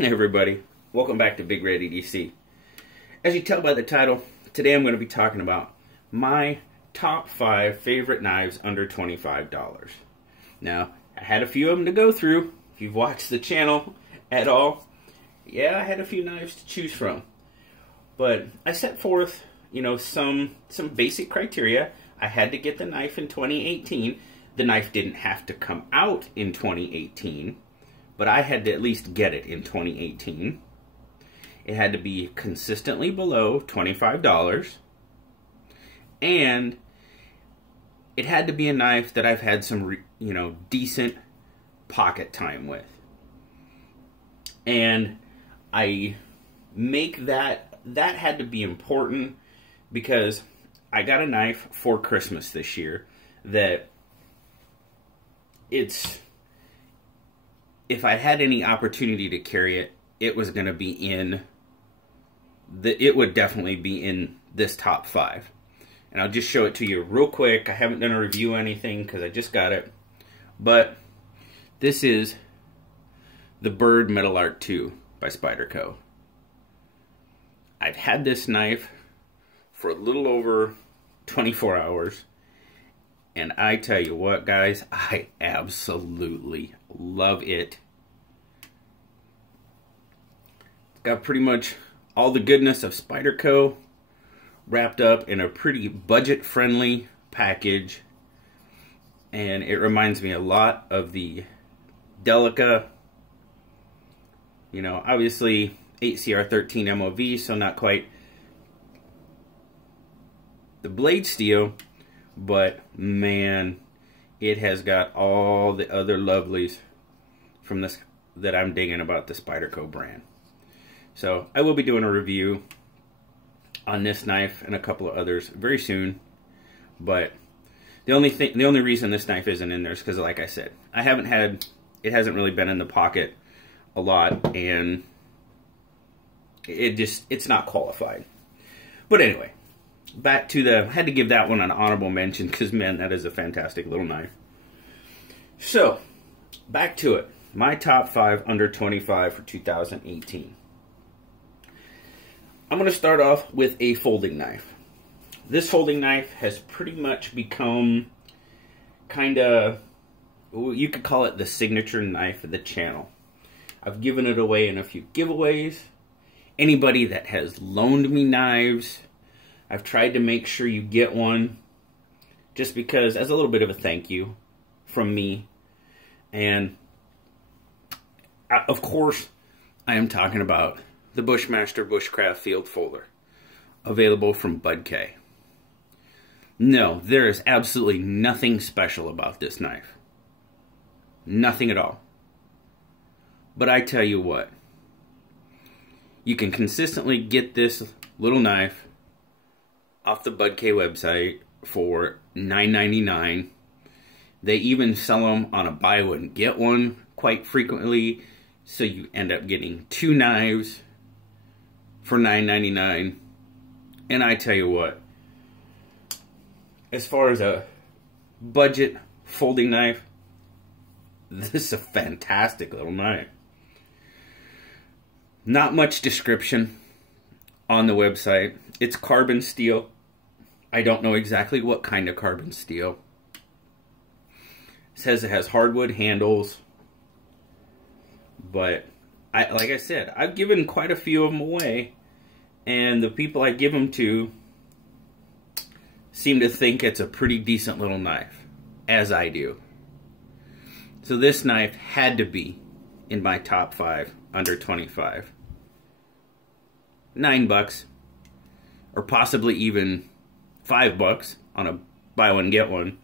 Hey everybody, welcome back to Big Red EDC. As you tell by the title, today I'm going to be talking about my top 5 favorite knives under $25. Now, I had a few of them to go through. If you've watched the channel at all, yeah, I had a few knives to choose from. But I set forth, some basic criteria. I had to get the knife in 2018. The knife didn't have to come out in 2018. But I had to at least get it in 2018. It had to be consistently below $25. And it had to be a knife that I've had some, decent pocket time with. And I make that had to be important because I got a knife for Christmas this year that if I had any opportunity to carry it, it was going to be it would definitely be in this top 5. And I'll just show it to you real quick. I haven't done a review or anything because I just got it. But this is the Byrd Metal Art 2 by Spyderco. I've had this knife for a little over 24 hours. And I tell you what, guys, I absolutely love it. It's got pretty much all the goodness of Spyderco wrapped up in a pretty budget-friendly package. And it reminds me a lot of the Delica. Obviously 8CR13 MOV, so not quite the blade steel. But, man, it has got all the other lovelies from this that I'm digging about the Spyderco brand. So, I will be doing a review on this knife and a couple of others very soon. But the only reason this knife isn't in there is because, like I said, it hasn't really been in the pocket a lot, and it's not qualified. But anyway, back to I had to give that one an honorable mention because, man, that is a fantastic little knife. So, back to it. My top 5 under 25 for 2018. I'm going to start off with a folding knife. This folding knife has pretty much become kind of, you could call it the signature knife of the channel. I've given it away in a few giveaways. Anybody that has loaned me knives, I've tried to make sure you get one just because, as a little bit of a thank you from me. And, of course, I am talking about the Bushmaster Bushcraft Field Folder, available from Bud K. No, there is absolutely nothing special about this knife. Nothing at all. But I tell you what, you can consistently get this little knife off the Bud K website for $9.99. They even sell them on a buy one get one quite frequently, so you end up getting 2 knives for $9.99. And I tell you what, as far as a budget folding knife, this is a fantastic little knife. Not much description on the website. It's carbon steel. I don't know exactly what kind of carbon steel. It says it has hardwood handles. But, like I said, I've given quite a few of them away. And the people I give them to seem to think it's a pretty decent little knife. As I do. So this knife had to be in my top 5 under 25. $9. Or possibly even $5 on a buy one get one.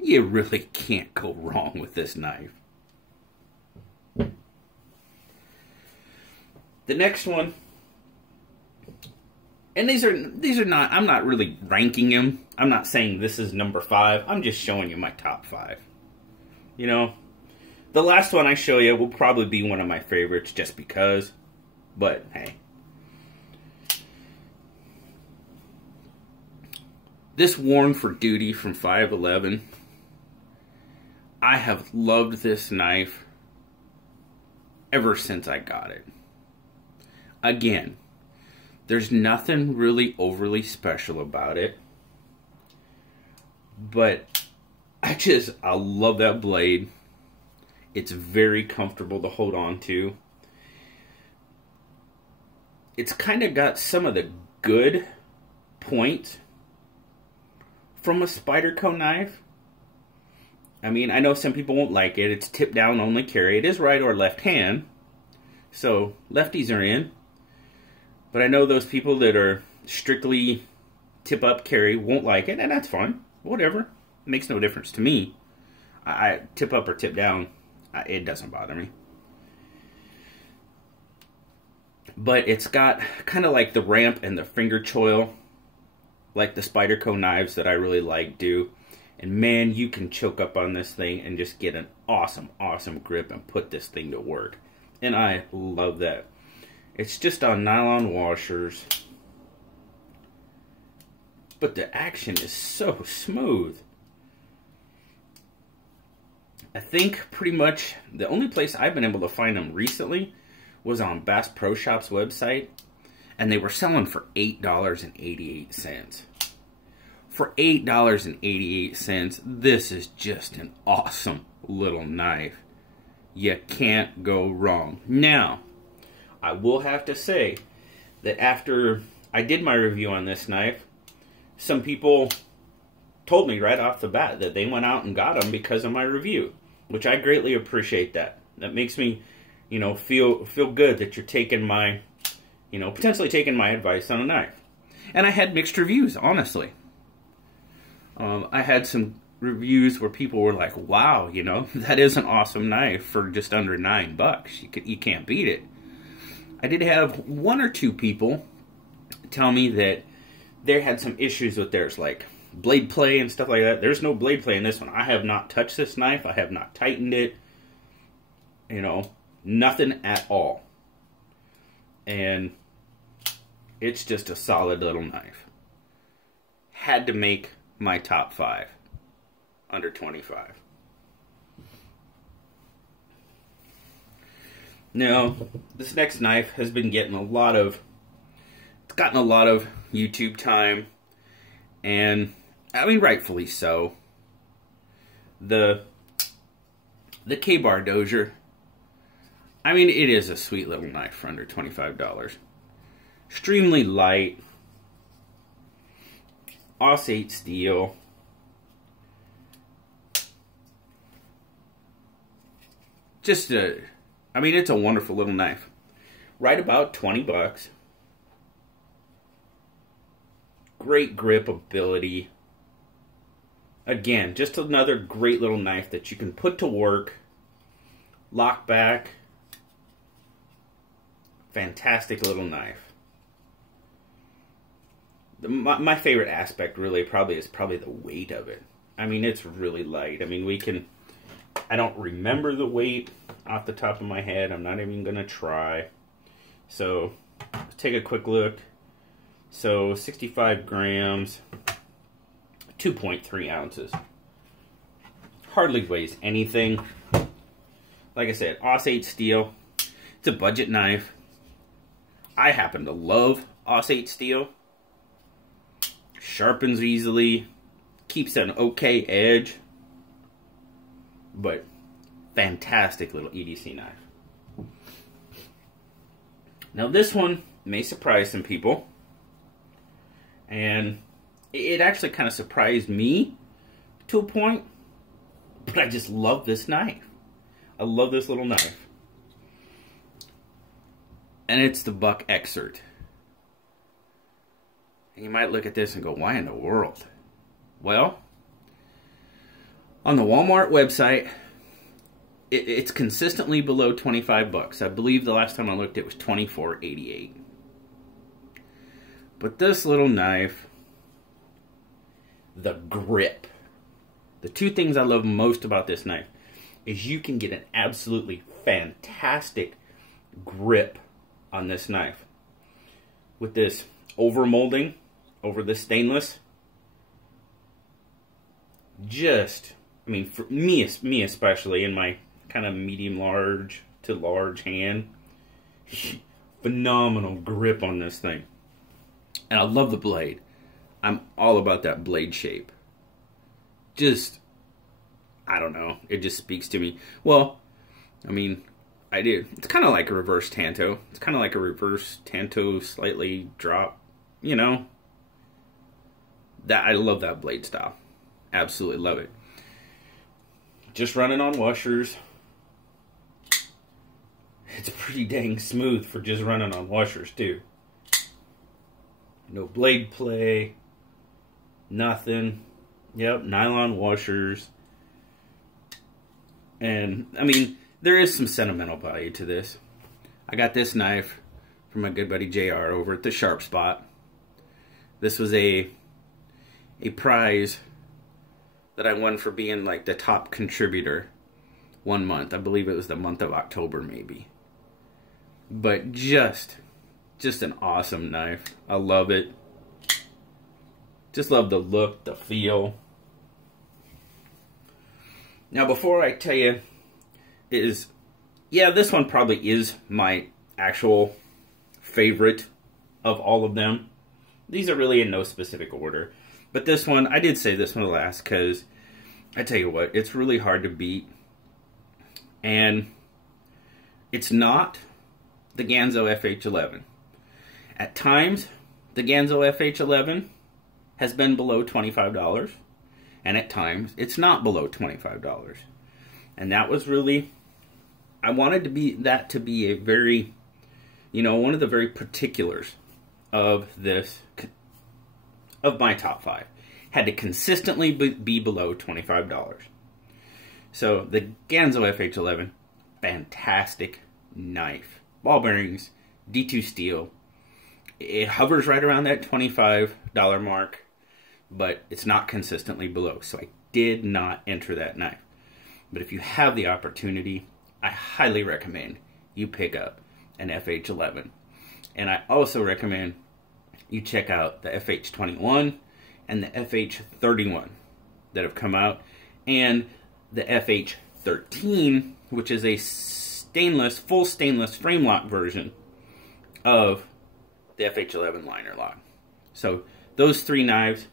You really can't go wrong with this knife. The next one, and these are not, I'm not really ranking them. I'm not saying this is number 5. I'm just showing you my top 5. The last one I show you will probably be one of my favorites just because, but hey. This Worn for Duty from 511. I have loved this knife ever since I got it. Again, there's nothing really overly special about it. But I love that blade. It's very comfortable to hold on to. It's kind of got some of the good points from a Spyderco knife. I mean, I know some people won't like it. It's tip down only carry. It is right or left hand, so lefties are in. But I know those people that are strictly tip up carry won't like it, and that's fine. Whatever. It makes no difference to me. I tip up or tip down, it doesn't bother me. But it's got kind of like the ramp and the finger choil, like the Spyderco knives that I really like do. And man, you can choke up on this thing and just get an awesome, awesome grip and put this thing to work. And I love that. It's just on nylon washers, but the action is so smooth. I think pretty much the only place I've been able to find them recently was on Bass Pro Shop's website, and they were selling for $8.88. For $8.88, this is just an awesome little knife. You can't go wrong. Now, I will have to say that after I did my review on this knife, some people told me right off the bat that they went out and got them because of my review, which I greatly appreciate that. That makes me, you know, feel good that you're taking my, you know, potentially taking my advice on a knife. And I had mixed reviews, honestly. I had some reviews where people were like, wow, you know, that is an awesome knife for just under $9. You can't beat it. I did have one or two people tell me that they had some issues with theirs, like blade play and stuff like that. There's no blade play in this one. I have not touched this knife. I have not tightened it. You know, nothing at all. And it's just a solid little knife. Had to make my top 5 under 25. Now, this next knife has been getting it's gotten a lot of YouTube time, and I mean rightfully so. The Ka-Bar Dozier, I mean, it is a sweet little knife for under $25. Extremely light, AUS-8 steel. Just I mean, it's a wonderful little knife. Right about 20 bucks. Great grip ability. Again, just another great little knife that you can put to work. Lock back. Fantastic little knife. My favorite aspect really is probably the weight of it. I mean, it's really light. I mean, I don't remember the weight off the top of my head. I'm not even going to try. So, let's take a quick look. So, 65 grams, 2.3 ounces. Hardly weighs anything. Like I said, AUS-8 steel. It's a budget knife. I happen to love AUS-8 steel. Sharpens easily. Keeps an okay edge. But fantastic little EDC knife. Now this one may surprise some people. And it actually kind of surprised me to a point. But I just love this knife. I love this little knife. And it's the Buck Xert. And you might look at this and go, why in the world? Well, on the Walmart website, it's consistently below 25 bucks. I believe the last time I looked it was $24.88. But this little knife, the grip. The two things I love most about this knife is you can get an absolutely fantastic grip on this knife. With this overmolding over the stainless. Just, I mean, for me especially, in my kind of medium large to large hand, phenomenal grip on this thing. And I love the blade. I'm all about that blade shape. Just, I don't know. It just speaks to me. Well, I mean, I do. It's kind of like a reverse Tanto. It's kind of like a reverse Tanto, slightly drop. You know, that I love that blade style. Absolutely love it. Just running on washers. It's pretty dang smooth for just running on washers too. No blade play. Nothing. Yep, nylon washers. And, I mean, there is some sentimental value to this. I got this knife from my good buddy JR over at the Sharp Spot. This was a prize that I won for being like the top contributor one month. I believe it was the month of October maybe. But just an awesome knife. I love it. Just love the look, the feel. Now before I tell you, this one probably is my actual favorite of all of them. These are really in no specific order. But this one, I did say this one last because I tell you what, it's really hard to beat. And it's not the Ganzo FH11. At times, the Ganzo FH11 has been below $25. And at times, it's not below $25. And that was really, I wanted that to be a very, one of the very particulars of this, of my top 5. Had to consistently be below $25. So the Ganzo FH11, fantastic knife. Ball bearings, D2 steel. It hovers right around that $25 mark, but it's not consistently below. So I did not enter that knife. But if you have the opportunity, I highly recommend you pick up an FH11. And I also recommend you check out the FH21 and the FH31 that have come out, and the FH13, which is a full stainless frame lock version of the FH11 liner lock. So those 3 knives,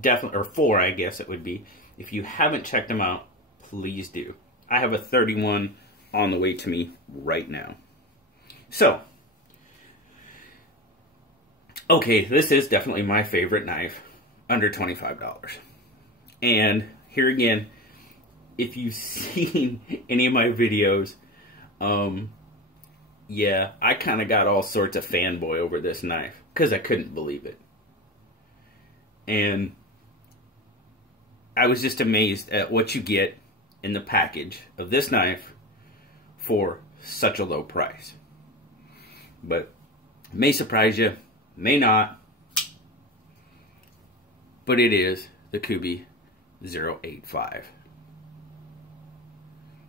definitely, or 4 I guess it would be. If you haven't checked them out, please do. I have a 31 on the way to me right now. So, okay, this is definitely my favorite knife under $25. And here again, if you've seen any of my videos, yeah, I kind of got all sorts of fanboy over this knife because I couldn't believe it. And I was just amazed at what you get in the package of this knife for such a low price. But it may surprise you, may not, but it is the Kubey 085.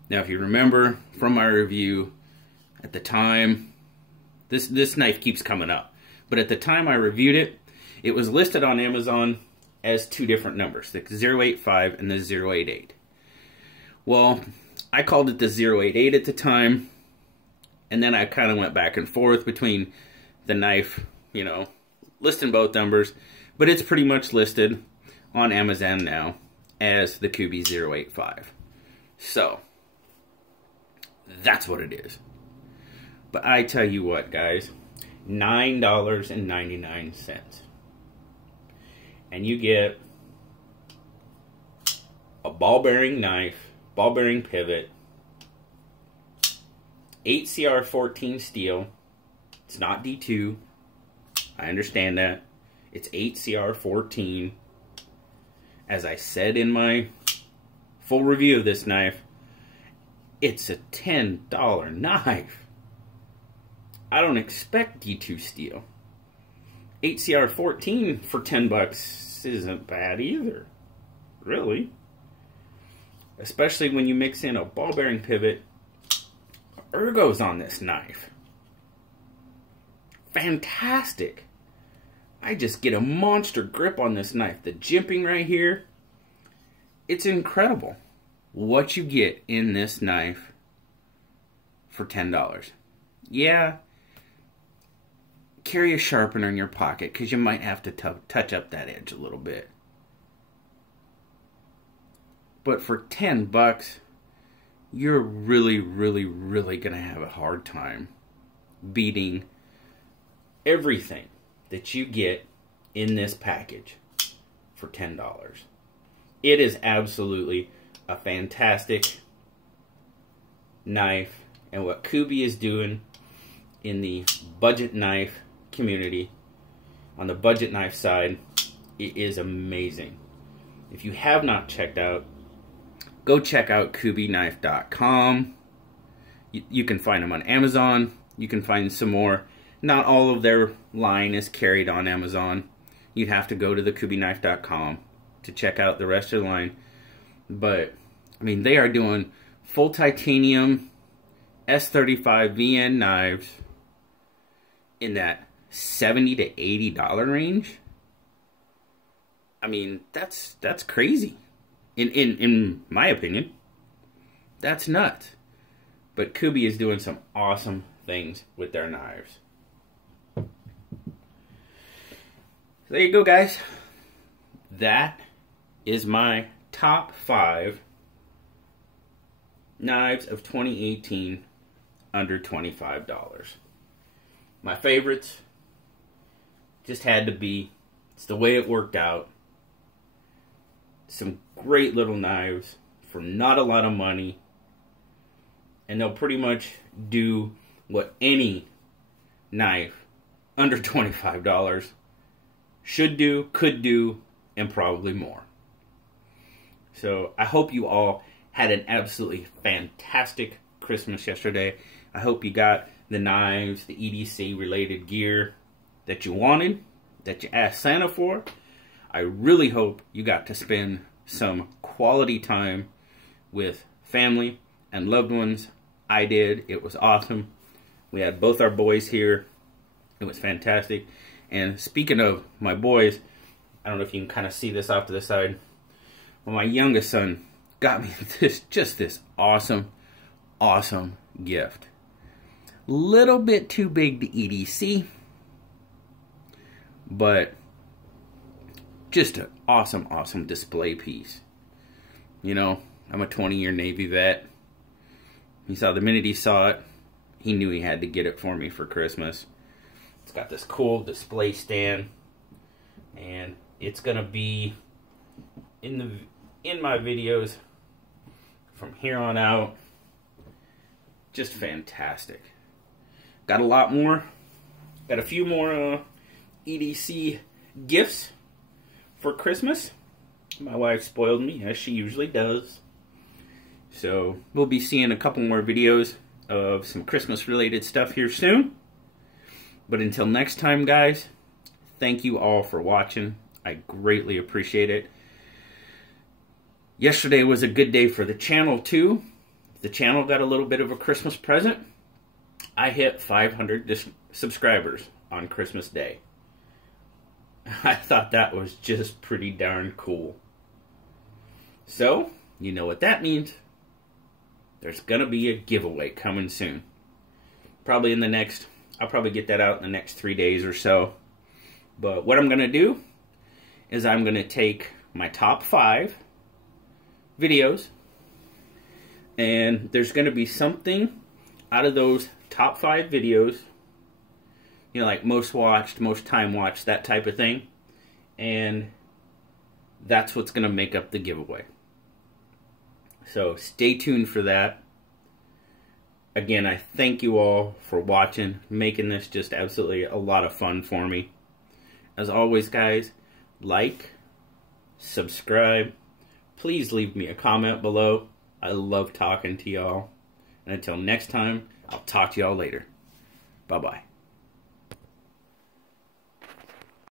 Now, if you remember from my review, at the time, this knife keeps coming up, but at the time I reviewed it, it was listed on Amazon as 2 different numbers, the 085 and the 088. Well, I called it the 088 at the time, and then I kind of went back and forth between the knife, listing both numbers, but it's pretty much listed on Amazon now as the Kubey 085. So, that's what it is. But I tell you what, guys, $9.99. And you get a ball bearing knife, ball bearing pivot, 8CR14 steel. It's not D2. I understand that. It's 8CR14. As I said in my full review of this knife, it's a $10 knife. I don't expect D2 steel. 8CR14 for $10 isn't bad either, really. Especially when you mix in a ball bearing pivot. Ergos on this knife. Fantastic. I just get a monster grip on this knife. The jimping right here, it's incredible what you get in this knife for $10. Yeah, carry a sharpener in your pocket because you might have to touch up that edge a little bit. But for 10 bucks, you're really, really, really going to have a hard time beating everything that you get in this package for $10. It is absolutely a fantastic knife, and what Kubey is doing in the budget knife community, on the budget knife side, it is amazing. If you have not checked out, go check out KubeyKnife.com. You can find them on Amazon. You can find some more. Not all of their line is carried on Amazon. You'd have to go to the KubeyKnife.com to check out the rest of the line. But, I mean, they are doing full titanium S35 VN knives in that $70 to $80 range. I mean, that's crazy. In my opinion, that's nuts. But Kubey is doing some awesome things with their knives. There you go, guys. That is my top 5 knives of 2018 under $25. My favorites just had to be, it's the way it worked out. Some great little knives for not a lot of money, and they'll pretty much do what any knife under $25 should do, could do, and probably more. So I hope you all had an absolutely fantastic Christmas yesterday. I hope you got the knives, the EDC related gear that you wanted, that you asked Santa for. I really hope you got to spend some quality time with family and loved ones. I did. It was awesome. We had both our boys here. It was fantastic. And speaking of my boys, I don't know if you can kind of see this off to the side. Well, my youngest son got me this awesome gift. Little bit too big to EDC, but just an awesome display piece. You know, I'm a 20-year Navy vet. The minute he saw it, he knew he had to get it for me for Christmas. It's got this cool display stand, and it's gonna be in my videos from here on out. Just fantastic. Got a lot more. Got a few more EDC gifts for Christmas. My wife spoiled me, as she usually does. So we'll be seeing a couple more videos of some Christmas related stuff here soon. But until next time, guys, thank you all for watching. I greatly appreciate it. Yesterday was a good day for the channel too. The channel got a little bit of a Christmas present. I hit 500 subscribers on Christmas Day. I thought that was just pretty darn cool. So, you know what that means. There's gonna be a giveaway coming soon. Probably in the next, I'll probably get that out in the next 3 days or so. But what I'm gonna do is I'm gonna take my top 5 videos, and there's gonna be something out of those top 5 videos, you know, like most watched, most time watched, that type of thing, and that's what's gonna make up the giveaway. So stay tuned for that. Again, I thank you all for watching, making this just absolutely a lot of fun for me. As always, guys, like, subscribe, please leave me a comment below. I love talking to y'all. And until next time, I'll talk to y'all later. Bye-bye.